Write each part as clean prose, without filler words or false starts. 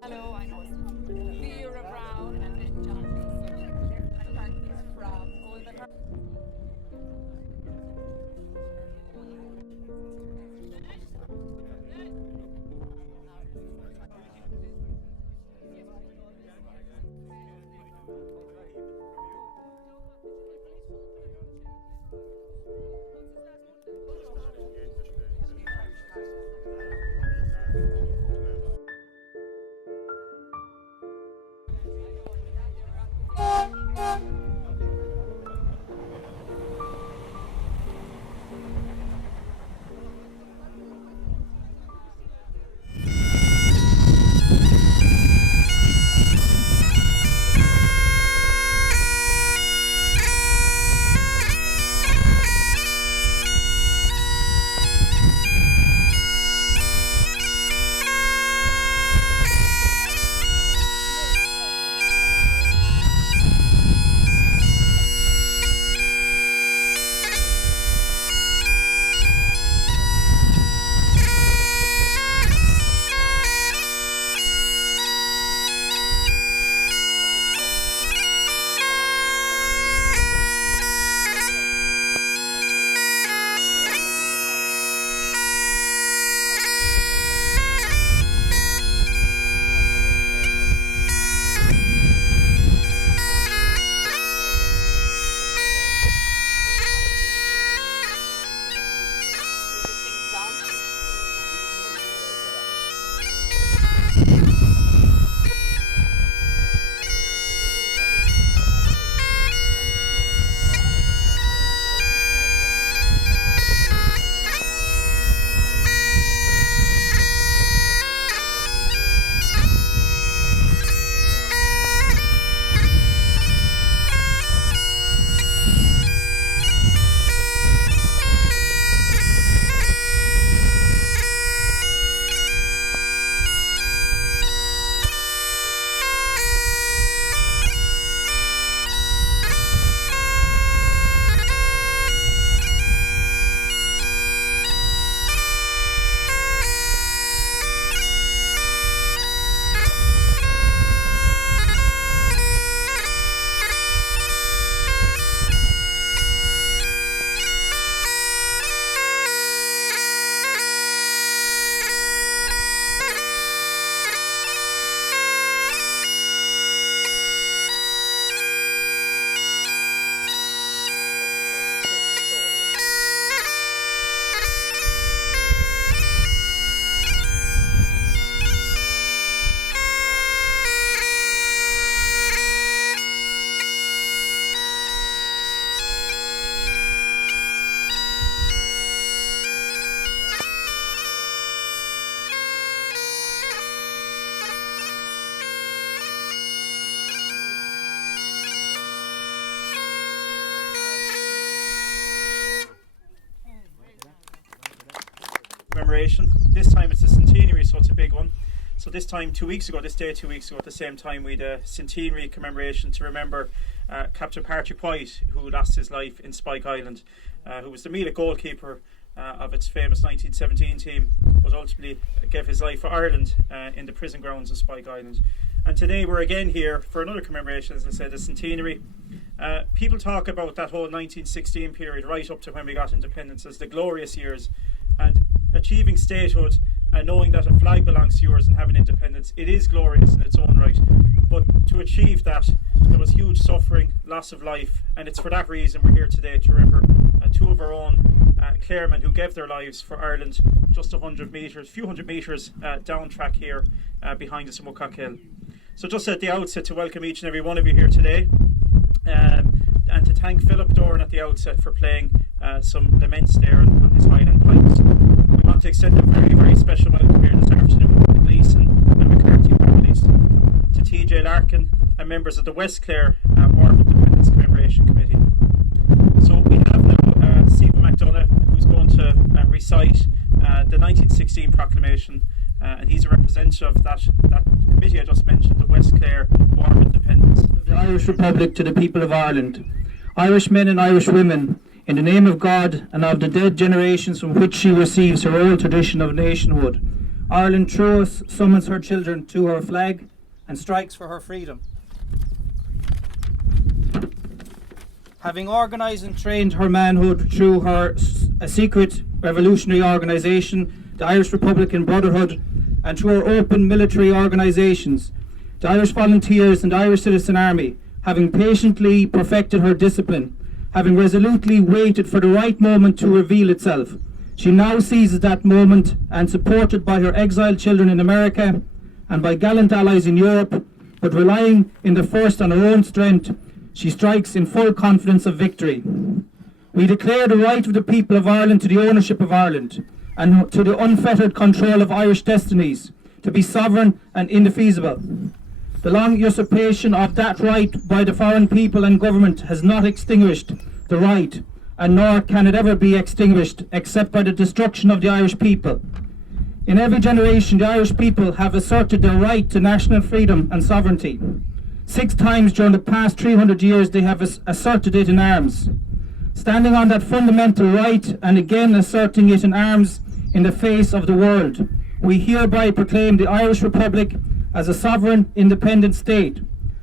Hello, I know Vera Brown and then John McCarthy from Oldham. Commemoration. This time it's a centenary, so it's a big one. So this time, 2 weeks ago, this day 2 weeks ago, at the same time, we had a Centenary Commemoration to remember Captain Patrick White, who lost his life in Spike Island, who was the Meelick goalkeeper of its famous 1917 team, but ultimately gave his life for Ireland in the prison grounds of Spike Island. And today we're again here for another commemoration, as I said, a centenary. People talk about that whole 1916 period right up to when we got independence as the glorious years, and achieving statehood and knowing that a flag belongs to yours and having independence, it is glorious in its own right. But to achieve that, there was huge suffering, loss of life, and it's for that reason we're here today to remember two of our own Claremen who gave their lives for Ireland just a few hundred metres down track here behind us in Woodcock Hill. So just at the outset, to welcome each and every one of you here today, and to thank Philip Doran at the outset for playing some laments there on his Highland pipes. We want to extend a very, very special welcome here this afternoon to the Gleeson and McCarthy families, to TJ Larkin and members of the West Clare to recite the 1916 proclamation, and he's a representative of that committee I just mentioned, the West Clare War of Independence. The Irish Republic to the people of Ireland, Irish men and Irish women, in the name of God and of the dead generations from which she receives her old tradition of nationhood, Ireland through us summons her children to her flag and strikes for her freedom. Having organised and trained her manhood through a secret revolutionary organisation, the Irish Republican Brotherhood, and through her open military organisations, the Irish Volunteers and Irish Citizen Army, having patiently perfected her discipline, having resolutely waited for the right moment to reveal itself, she now seizes that moment, and supported by her exiled children in America and by gallant allies in Europe, but relying in the first on her own strength, she strikes in full confidence of victory. We declare the right of the people of Ireland to the ownership of Ireland and to the unfettered control of Irish destinies, to be sovereign and indefeasible. The long usurpation of that right by the foreign people and government has not extinguished the right, and nor can it ever be extinguished except by the destruction of the Irish people. In every generation, the Irish people have asserted their right to national freedom and sovereignty. 6 times during the past 300 years they have asserted it in arms. Standing on that fundamental right and again asserting it in arms in the face of the world, we hereby proclaim the Irish Republic as a sovereign, independent state,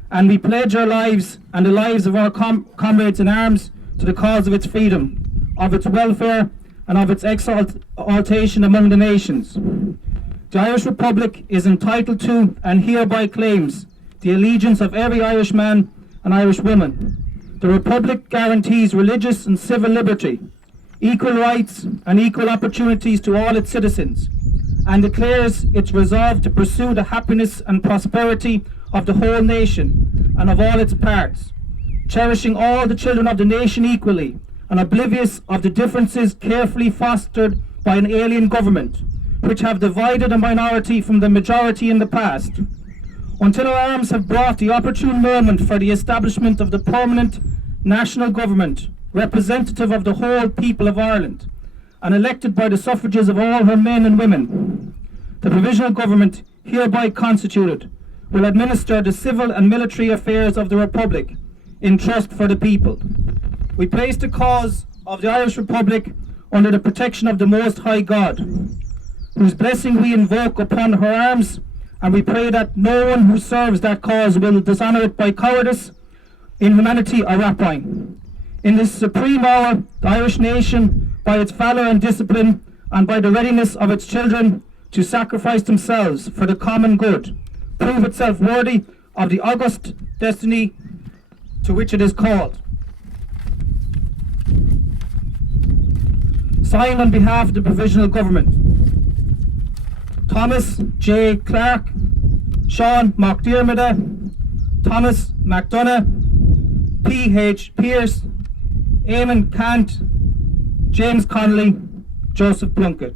and we pledge our lives and the lives of our comrades in arms to the cause of its freedom, of its welfare, and of its exaltation among the nations. The Irish Republic is entitled to and hereby claims the allegiance of every Irishman and Irish woman. The Republic guarantees religious and civil liberty, equal rights and equal opportunities to all its citizens, and declares its resolve to pursue the happiness and prosperity of the whole nation and of all its parts, cherishing all the children of the nation equally and oblivious of the differences carefully fostered by an alien government, which have divided a minority from the majority in the past, until our arms have brought the opportune moment for the establishment of the permanent national government, representative of the whole people of Ireland, and elected by the suffrages of all her men and women. The provisional government, hereby constituted, will administer the civil and military affairs of the Republic in trust for the people. We place the cause of the Irish Republic under the protection of the Most High God, whose blessing we invoke upon her arms, and we pray that no one who serves that cause will dishonour it by cowardice, inhumanity or rapine. In this supreme hour, the Irish nation, by its valour and discipline, and by the readiness of its children to sacrifice themselves for the common good, prove itself worthy of the august destiny to which it is called. Signed on behalf of the Provisional Government, Thomas J. Clark, Sean McDermott, Thomas McDonough, P.H. Pearce, Eamon Cant, James Connolly, Joseph Plunkett.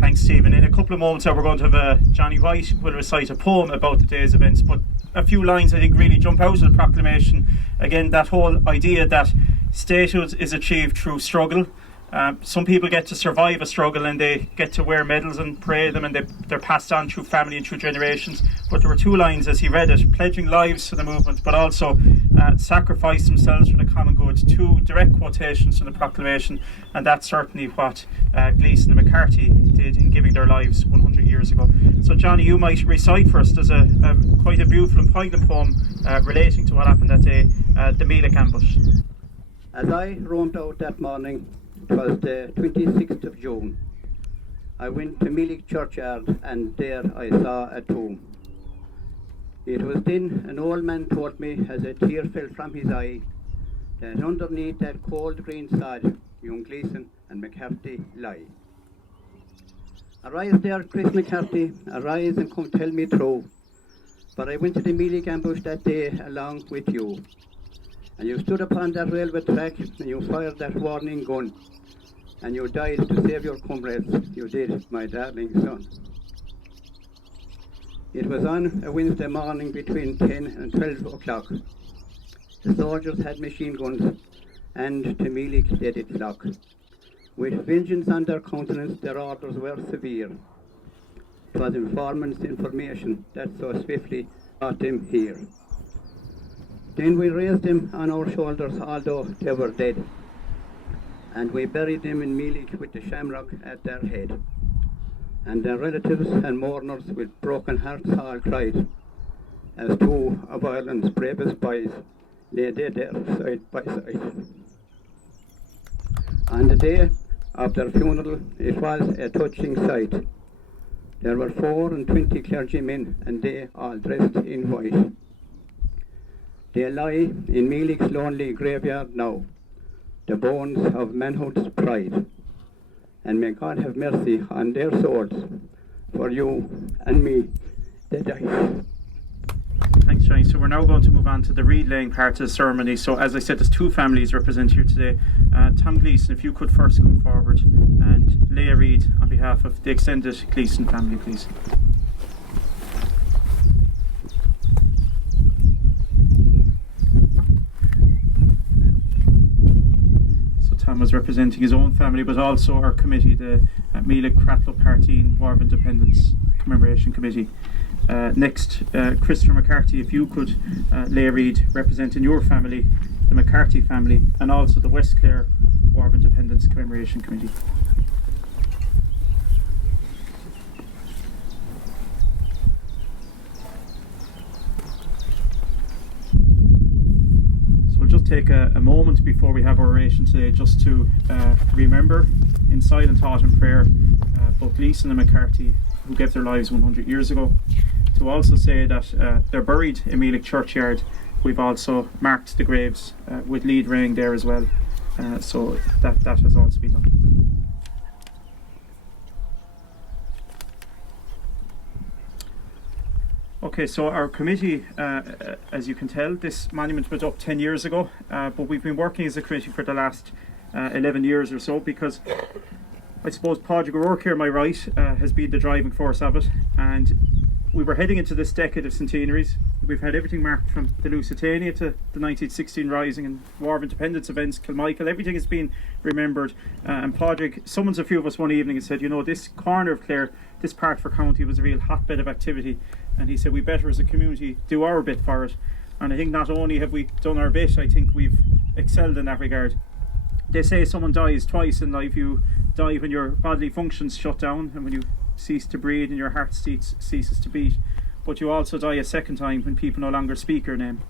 Thanks, Stephen. In a couple of moments we're going to have Johnny White will recite a poem about the day's events, but a few lines I think really jump out of the proclamation. Again, that whole idea that statehood is achieved through struggle. Some people get to survive a struggle and they get to wear medals and parade them, and they're passed on through family and through generations. But there were 2 lines as he read it: pledging lives to the movement, but also sacrifice themselves for the common good. 2 direct quotations from the proclamation, and that's certainly what Gleeson and McCarthy did in giving their lives 100 years ago. So Johnny, you might recite for us. There's a quite a beautiful and poignant poem relating to what happened that day, the Meelick ambush. As I roamed out that morning, it was the 26th of June. I went to Meelick churchyard and there I saw a tomb. It was then an old man told me as a tear fell from his eye that underneath that cold green sod young Gleeson and McCarthy lie. Arise there, Chris McCarthy, arise and come tell me true, for I went to the Meelick ambush that day along with you. And you stood upon that railway track and you fired that warning gun, and you died to save your comrades. You did, my darling son. It was on a Wednesday morning between 10 and 12 o'clock. The soldiers had machine guns, and to Meelick they did flock. With vengeance on their countenance, their orders were severe. 'Twas informant's information that so swiftly brought them here. Then we raised them on our shoulders, although they were dead, and we buried them in Meelick with the shamrock at their head. And their relatives and mourners with broken hearts all cried, as two of Ireland's bravest boys lay dead there side by side. On the day of their funeral, it was a touching sight. There were 24 clergymen, and they all dressed in white. They lie in Meelick's lonely graveyard now, the bones of manhood's pride. And may God have mercy on their souls, for you and me, they died. Thanks, Johnny. So we're now going to move on to the reed laying part of the ceremony. So as I said, there's two families represented here today. Tom Gleeson, if you could first come forward and lay a reed on behalf of the extended Gleeson family, please. Tom was representing his own family, but also our committee, the Meelick Cratloe Partine War of Independence Commemoration Committee. Next, Christopher McCarthy, if you could lay a reed representing your family, the McCarthy family, and also the West Clare War of Independence Commemoration Committee. Just take a moment before we have our oration today just to remember in silent thought and prayer both Gleeson and McCarthy, who gave their lives 100 years ago. To also say that they're buried in Meelick churchyard. We've also marked the graves with lead raying there as well, so that has also been done. Okay, so our committee, as you can tell, this monument was up 10 years ago, but we've been working as a committee for the last 11 years or so, because I suppose Padraig O'Rourke here, my right, has been the driving force of it, and we were heading into this decade of centenaries. We've had everything marked from the Lusitania to the 1916 Rising and War of Independence events, Kilmichael, everything has been remembered. And Padraig summons a few of us one evening and said, you know, this corner of Clare, this part of our county was a real hotbed of activity. And he said, we better as a community do our bit for it. And I think not only have we done our bit, I think we've excelled in that regard. They say someone dies twice in life. You die when your bodily functions shut down and when you cease to breathe and your heart ceases to beat. But you also die a second time when people no longer speak your name.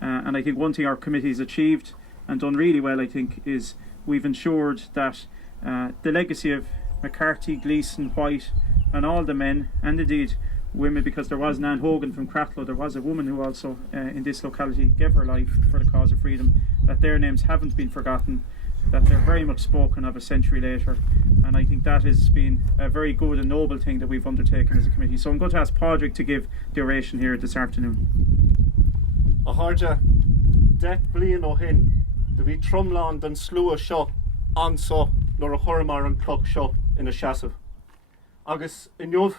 And I think one thing our committee has achieved and done really well, I think, is we've ensured that the legacy of McCarthy, Gleeson, White and all the men, and indeed women, because there was Nan Hogan from Cratloe, there was a woman who also in this locality gave her life for the cause of freedom, that their names haven't been forgotten, that they're very much spoken of a century later, and I think that has been a very good and noble thing that we've undertaken as a committee. So I'm going to ask Padraig to give the oration here this afternoon. A harja det blian o hin, the vi trumland and slew a shot anso nor a hormar and clock shot in a shasav. Agus in yov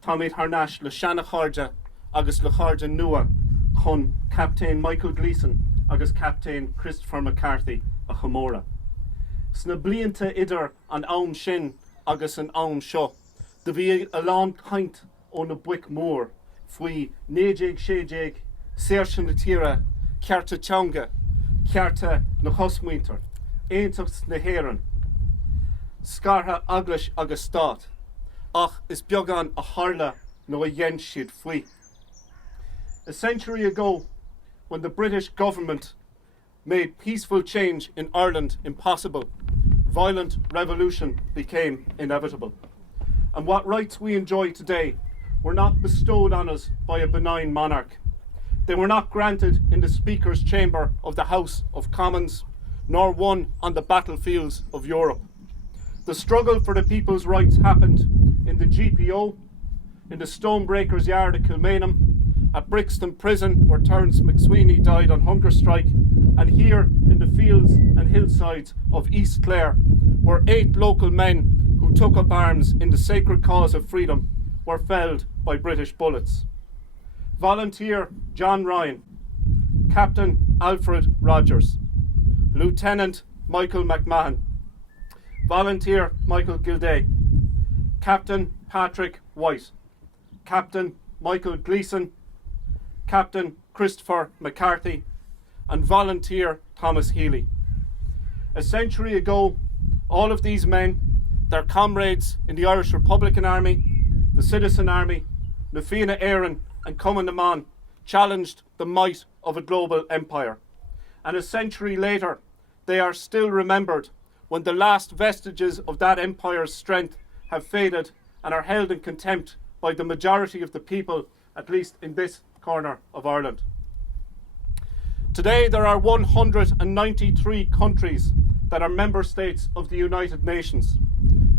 Tommy Harnash le Shanna Harja agus le Harja Nua con Captain Michael Gleeson agus Captain Christopher McCarthy a Chamora. Sna blianta idir an aun shin agus an aun sho. De vi a long kaint on a buick moor. Fui nejeg shejeg, sershin tira, kjarta changa, kjarta na hoswinter, eintogs na heron. Scarha aglish agus stat. Ach is biogan a harla no a yenshid fui. A century ago, when the British government made peaceful change in Ireland impossible, violent revolution became inevitable. And what rights we enjoy today were not bestowed on us by a benign monarch. They were not granted in the Speaker's chamber of the House of Commons, nor won on the battlefields of Europe. The struggle for the people's rights happened in the GPO, in the Stonebreakers Yard at Kilmainham, at Brixton Prison where Terence McSweeney died on hunger strike, and here in the fields and hillsides of East Clare, where 8 local men who took up arms in the sacred cause of freedom were felled by British bullets. Volunteer John Ryan, Captain Alfred Rogers, Lieutenant Michael McMahon, Volunteer Michael Gilday, Captain Patrick White, Captain Michael Gleeson, Captain Christopher McCarthy, and Volunteer Thomas Healy. A century ago, all of these men, their comrades in the Irish Republican Army, the Citizen Army, Na Fianna Éireann and Cumann na Mban, challenged the might of a global empire. And a century later, they are still remembered when the last vestiges of that empire's strength have faded and are held in contempt by the majority of the people, at least in this corner of Ireland. Today there are 193 countries that are member states of the United Nations.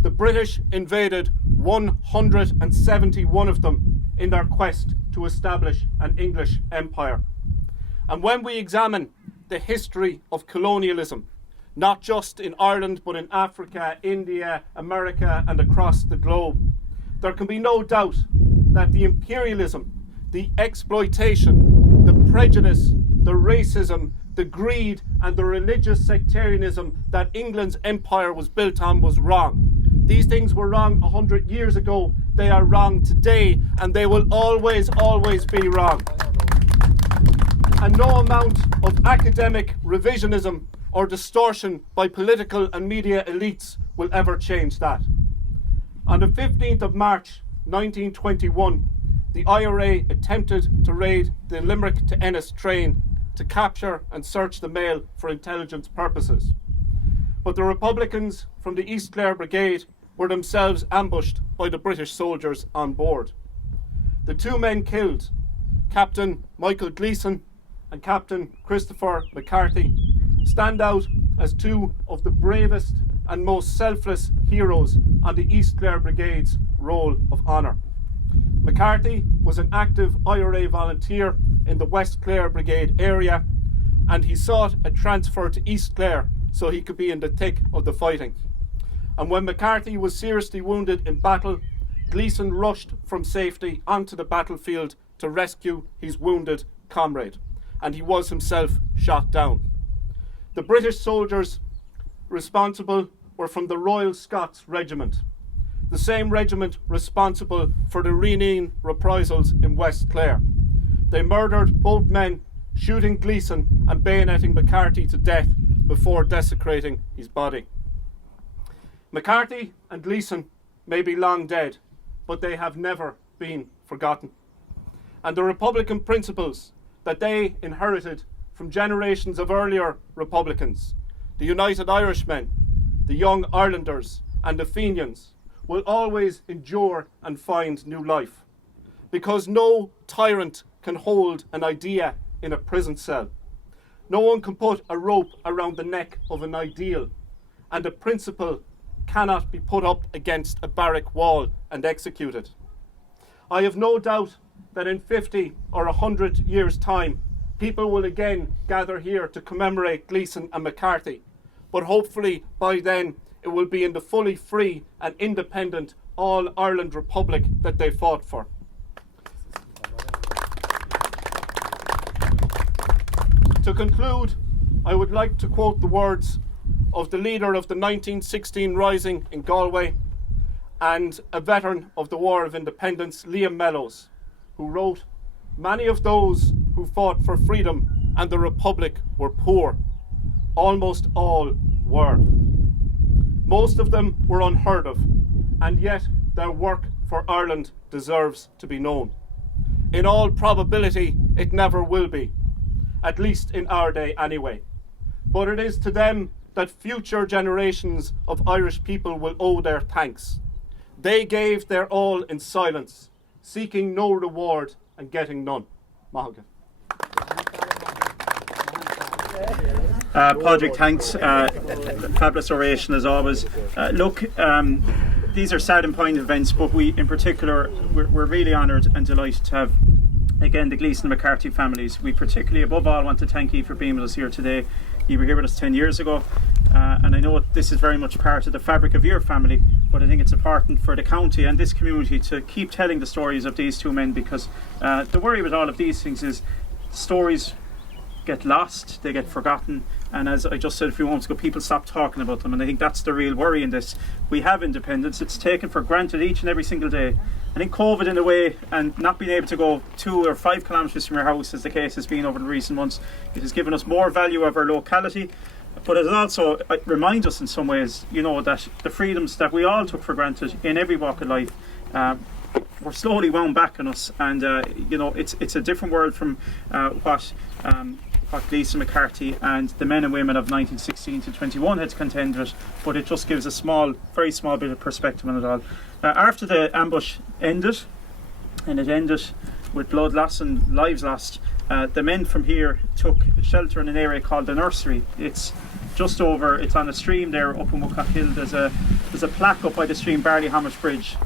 The British invaded 171 of them in their quest to establish an English empire. And when we examine the history of colonialism, not just in Ireland but in Africa, India, America and across the globe, there can be no doubt that the imperialism, the exploitation, the prejudice, the racism, the greed and the religious sectarianism that England's empire was built on was wrong. These things were wrong 100 years ago, they are wrong today, and they will always, always be wrong. And no amount of academic revisionism or distortion by political and media elites will ever change that. On the 15th of March 1921, the I.R.A. attempted to raid the Limerick to Ennis train to capture and search the mail for intelligence purposes. But the Republicans from the East Clare Brigade were themselves ambushed by the British soldiers on board. The two men killed, Captain Michael Gleeson and Captain Christopher McCarthy, stand out as two of the bravest and most selfless heroes on the East Clare Brigade's Roll of Honour. McCarthy was an active I.R.A. volunteer in the West Clare Brigade area, and he sought a transfer to East Clare so he could be in the thick of the fighting. And when McCarthy was seriously wounded in battle, Gleeson rushed from safety onto the battlefield to rescue his wounded comrade, and he was himself shot down. The British soldiers responsible were from the Royal Scots Regiment, the same regiment responsible for the Renine reprisals in West Clare. They murdered both men, shooting Gleeson and bayoneting McCarthy to death before desecrating his body. McCarthy and Gleeson may be long dead, but they have never been forgotten. And the Republican principles that they inherited from generations of earlier Republicans, the United Irishmen, the Young Irelanders and the Fenians, will always endure and find new life. Because no tyrant can hold an idea in a prison cell. No one can put a rope around the neck of an ideal, and a principle cannot be put up against a barrack wall and executed. I have no doubt that in 50 or 100 years' time, people will again gather here to commemorate Gleeson and McCarthy, but hopefully by then it will be in the fully free and independent All-Ireland Republic that they fought for. To conclude, I would like to quote the words of the leader of the 1916 Rising in Galway and a veteran of the War of Independence, Liam Mellows, who wrote, "Many of those who fought for freedom and the Republic were poor. Almost all were. Most of them were unheard of, and yet their work for Ireland deserves to be known. In all probability, it never will be, at least in our day anyway. But it is to them that future generations of Irish people will owe their thanks. They gave their all in silence, seeking no reward and getting none." Mahagan. Padraig, thanks. Fabulous oration as always. These are sad and poignant events, but we in particular, we're really honoured and delighted to have, again, the Gleeson and McCarthy families. We particularly, above all, want to thank you for being with us here today. You were here with us 10 years ago, and I know this is very much part of the fabric of your family, but I think it's important for the county and this community to keep telling the stories of these two men, because the worry with all of these things is stories get lost, they get forgotten, and as I just said a few moments ago, people stop talking about them, and I think that's the real worry in this. We have independence, it's taken for granted each and every single day. I think COVID in a way, and not being able to go 2 or 5 kilometres from your house, as the case has been over the recent months, it has given us more value of our locality, but it also reminds us in some ways, you know, that the freedoms that we all took for granted in every walk of life were slowly wound back on us, and you know, it's a different world from what Gleeson, McCarthy and the men and women of 1916 to 21 had to contend with, but it just gives a very small bit of perspective on it all. After the ambush ended, and it ended with blood loss and lives lost, the men from here took shelter in an area called the Nursery. It's on a stream there up in Woodcock Hill. There's a plaque up by the stream, Barleyhammers Bridge.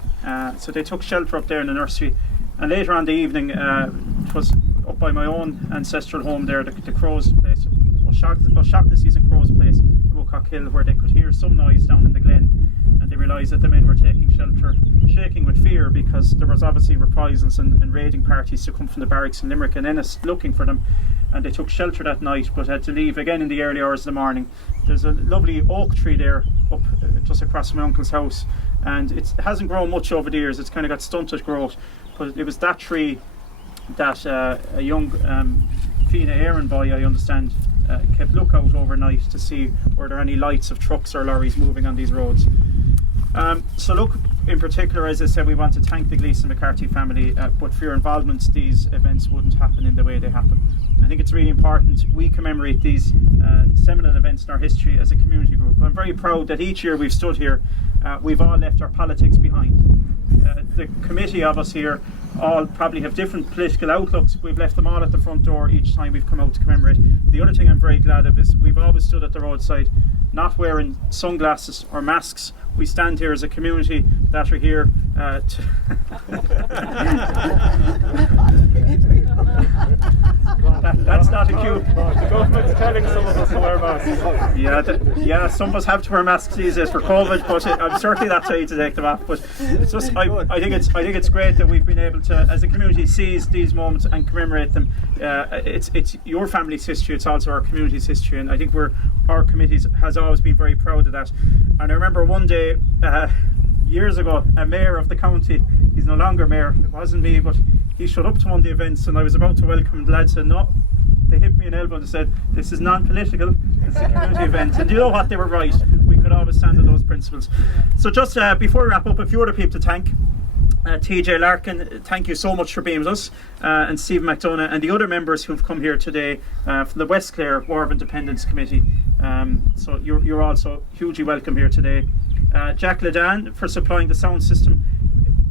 So they took shelter up there in the Nursery, and later on the evening, it was up by my own ancestral home there, the Crows place, O'Shaughnessy's and Crows place in Woodcock Hill, where they could hear some noise down in the glen, and they realised that the men were taking shelter, shaking with fear, because there was obviously reprisals and raiding parties to come from the barracks in Limerick and Ennis looking for them, and they took shelter that night but had to leave again in the early hours of the morning. There's a lovely oak tree there up just across from my uncle's house, and it hasn't grown much over the years, it's kind of got stunted growth, but it was that tree that a young Fianna Éireann boy, I understand, kept lookout overnight to see were there any lights of trucks or lorries moving on these roads. So look, in particular, as I said, we want to thank the Gleeson McCarthy family, but for your involvement, these events wouldn't happen in the way they happen. I think it's really important we commemorate these seminal events in our history as a community group. I'm very proud that each year we've stood here, we've all left our politics behind. The committee of us here all probably have different political outlooks. We've left them all at the front door each time we've come out to commemorate. The other thing I'm very glad of is we've always stood at the roadside, not wearing sunglasses or masks. We stand here as a community that are here to that's not a cue. The government's telling some of us to wear masks. Yeah, some of us have to wear masks these days for COVID, but I'm certainly not telling you to take them off. But it's just, I think it's great that we've been able to, as a community, seize these moments and commemorate them. It's your family's history, it's also our community's history, and I think our committee has always been very proud of that. And I remember one day, years ago, a mayor of the county, he's no longer mayor, it wasn't me, but he showed up to one of the events, and I was about to welcome him. The lad said, no, they hit me an elbow and said, this is non-political, it's a community event. And you know what, they were right. We could always stand on those principles. So just before we wrap up, a few other people to thank. TJ Larkin, thank you so much for being with us, and Stephen McDonough and the other members who've come here today from the West Clare War of Independence Committee. So you're also hugely welcome here today. Jack Ledan for supplying the sound system.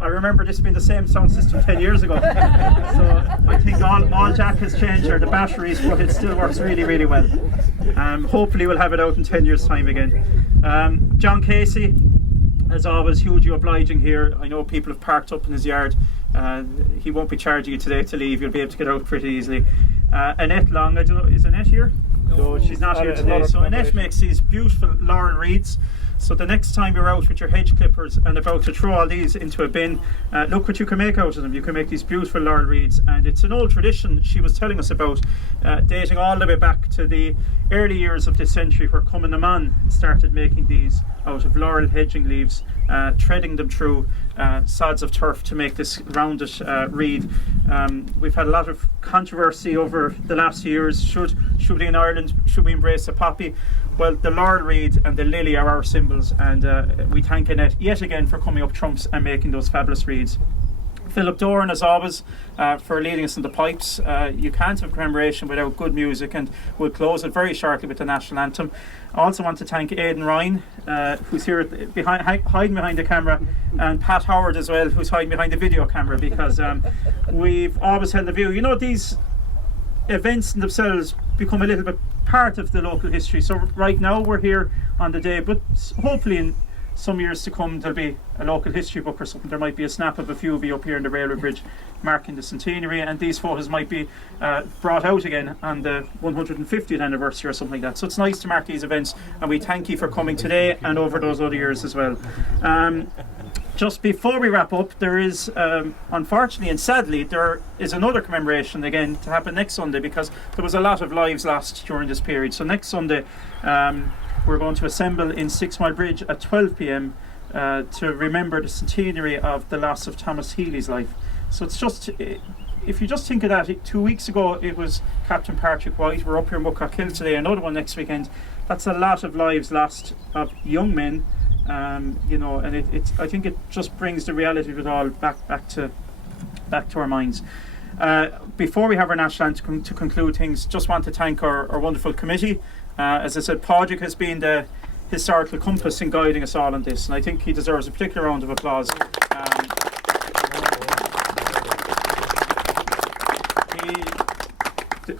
I remember this being the same sound system 10 years ago. So I think all Jack has changed are the batteries, but it still works really, really well. Hopefully we'll have it out in 10 years' time again. John Casey, as always, hugely obliging here. I know people have parked up in his yard. He won't be charging you today to leave. You'll be able to get out pretty easily. Annette Long, I don't know, is Annette here? No, she's not here today. So Annette makes these beautiful laurel wreaths. So the next time you're out with your hedge clippers and about to throw all these into a bin, look what you can make out of them. You can make these beautiful laurel wreaths, and it's an old tradition she was telling us about, dating all the way back to the early years of this century, where Allemande started making these out of laurel hedging leaves, treading them through sods of turf to make this rounded reed. We've had a lot of controversy over the last few years. Should we in Ireland, should we embrace the poppy? Well, the laurel reed and the lily are our symbols, and we thank Annette yet again for coming up trumps and making those fabulous reeds. Philip Doran, as always, for leading us in the pipes. You can't have commemoration without good music, and we'll close it very shortly with the national anthem. I also want to thank Aidan Ryan, who's here hiding behind the camera, and Pat Howard as well, who's hiding behind the video camera, because we've always held the view, you know, these events in themselves become a little bit part of the local history. So right now we're here on the day, but hopefully in some years to come there'll be a local history book or something. There might be a snap of a few of you up here in the railway bridge marking the centenary, and these photos might be brought out again on the 150th anniversary or something like that. So it's nice to mark these events, and we thank you for coming today and over those other years as well. just before we wrap up, there is, unfortunately and sadly, there is another commemoration again to happen next Sunday, because there was a lot of lives lost during this period. So next Sunday, we're going to assemble in 6 Mile Bridge at 12 p.m. To remember the centenary of the loss of Thomas Healy's life. So it's just, if you just think of that, 2 weeks ago it was Captain Patrick White. We're up here in Woodcock Hill today, another one next weekend. That's a lot of lives lost of young men. You know, and it's I think it just brings the reality of it all back to our minds. Before we have our national anthem to conclude things, just want to thank our wonderful committee. As I said, Padraig has been the historical compass in guiding us all on this, and I think he deserves a particular round of applause.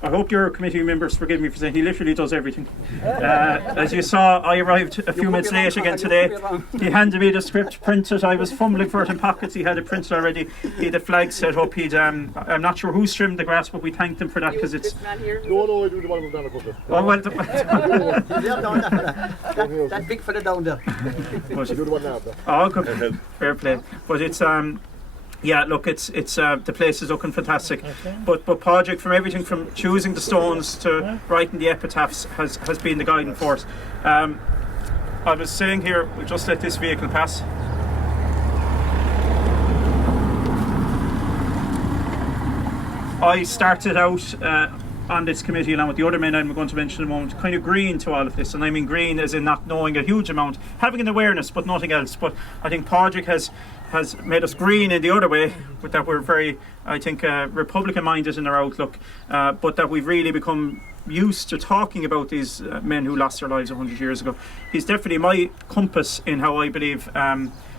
I hope your committee members forgive me for saying he literally does everything. As you saw, I arrived a few minutes late again today. He handed me the script printed. I was fumbling for it in pockets. He had it printed already. He had the flag set up. I'm not sure who's trimmed the grass, but we thanked him for that, because it's... No, I do the one of them down a couple. Oh, well, That big fella down there. Do the one now. oh, good. Fair play. But it's... yeah, look, it's the place is looking fantastic. But Padraig, from everything from choosing the stones to writing the epitaphs, has been the guiding force. I was saying here, we'll just let this vehicle pass. I started out on this committee along with the other men I'm going to mention in a moment, kind of green to all of this, and I mean green as in not knowing a huge amount, having an awareness but nothing else. But I think Padraig has made us green in the other way, but that we're very, I think, Republican minded in our outlook, but that we've really become used to talking about these men who lost their lives 100 years ago. He's definitely my compass in how I believe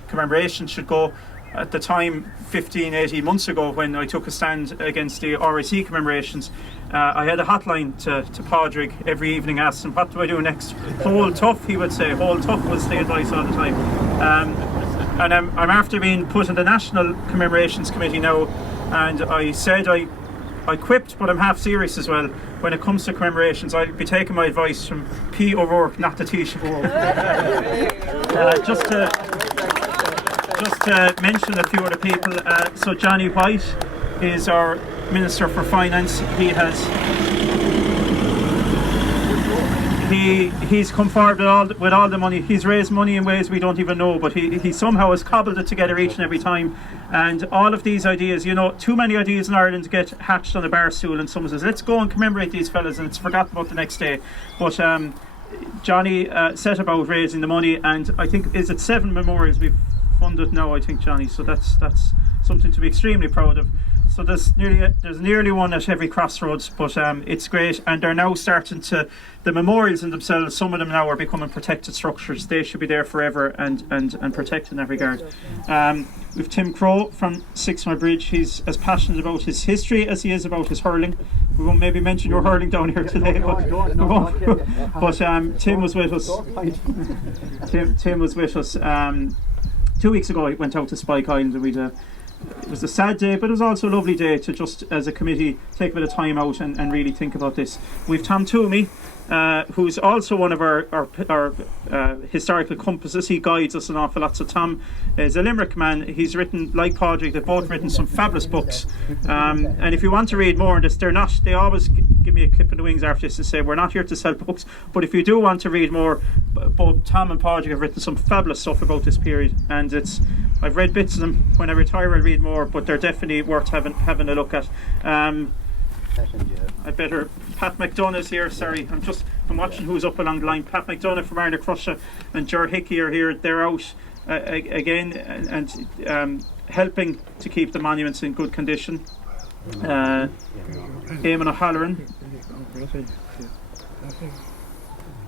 commemoration should go. At the time, 18 months ago, when I took a stand against the I.R.A. commemorations, I had a hotline to Padraig every evening, asked him, what do I do next? Hold tough, he would say. Hold tough was the advice all the time. And I'm after being put in the National Commemorations Committee now, and I said I quipped, but I'm half serious as well. When it comes to commemorations, I'll be taking my advice from P. O'Rourke, not the Taoiseach O'Rourke. Just to mention a few other people, so Johnny White is our Minister for Finance. He's come forward with all the money. He's raised money in ways we don't even know, but he somehow has cobbled it together each and every time. And all of these ideas, you know, too many ideas in Ireland get hatched on a bar stool, and someone says, let's go and commemorate these fellas, and it's forgotten about the next day. But Johnny set about raising the money, and I think, is it 7 memorials we've funded now, I think, Johnny, so that's something to be extremely proud of. So there's nearly one at every crossroads, but it's great, and they're now starting to, the memorials in themselves, some of them now are becoming protected structures. They should be there forever and protected in that regard. We've Tim Crow from 6 Mile Bridge. He's as passionate about his history as he is about his hurling. We won't maybe mention your hurling down here today, but Tim was with us. Tim was with us 2 weeks ago. He went out to Spike Island, and it was a sad day, but it was also a lovely day to just, as a committee, take a bit of time out and really think about this. We've Tom Toomey, who's also one of our historical compasses. He guides us an awful lot. So Tom is a Limerick man. He's written, like Padraig, they've both written some fabulous books. And if you want to read more on this, they always give me a clip in the wings after this and say, we're not here to sell books, but if you do want to read more, both Tom and Padraig have written some fabulous stuff about this period, and I've read bits of them. When I retire, I'll read more, but they're definitely worth having a look at. I better. Pat McDonough is here. Sorry, I'm watching who's up along the line. Pat McDonough from Ireland Crusher and Ger Hickey are here. They're out again and helping to keep the monuments in good condition. Eamon O'Halloran.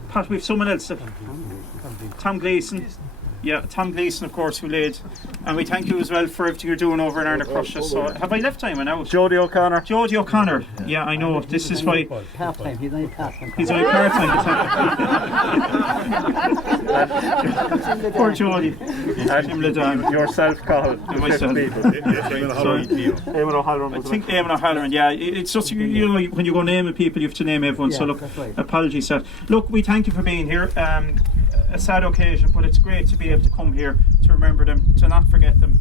Pat, we've someone else. Tom Gleeson. Yeah, Tom Gleeson, of course, who led, and we thank you as well for everything you're doing over in Ireland Crusher. So, have I left time now? Jody O'Connor. Jody O'Connor. Yeah, I know. This is why. Part-time. He's only part-time. He's only part-time. Poor Jody. And yourself, Colin. And myself. Eamon O'Halloran. I think Eamon O'Halloran. Yeah, it's just, you know, when you go naming people, you have to name everyone. So look, apologies, sir. Look, we thank you for being here. a sad occasion, but it's great to be able to come here to remember them, to not forget them.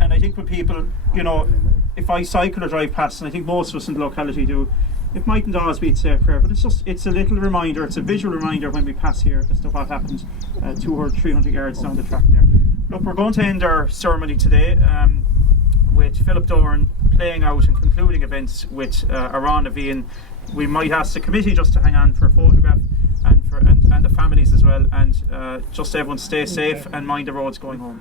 And I think when people, you know, if I cycle or drive past, and I think most of us in the locality do, it mightn't always be to say a prayer, but it's a little reminder, it's a visual reminder when we pass here as to what happened 200 or 300 yards down the track there. Look, we're going to end our ceremony today with Philip Doran playing out and concluding events with I.R.A. and we might ask the committee just to hang on for a photograph and the families as well, and just everyone stay safe and mind the roads going home.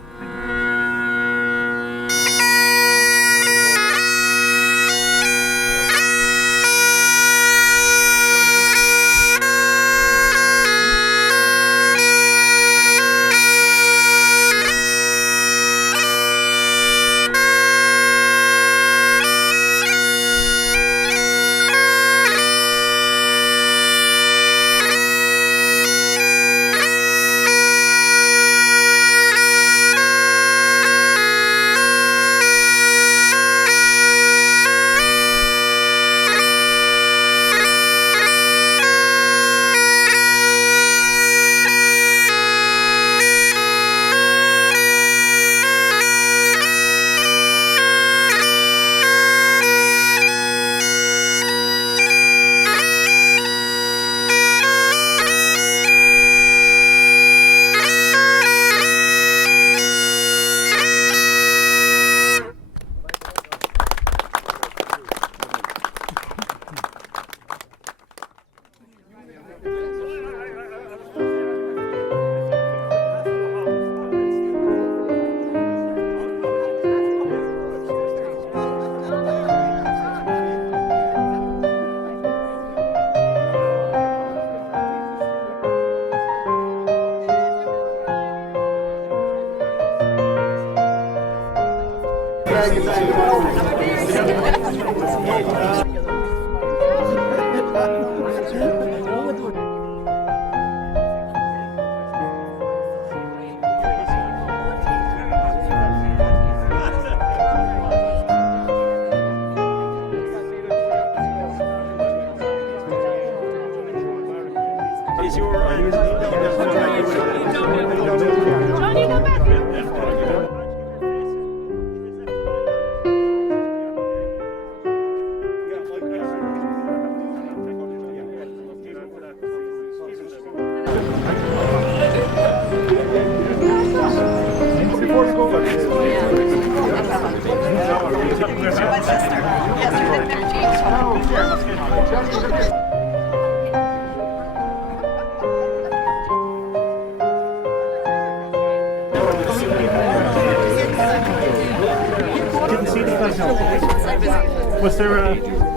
Thank you. Was there a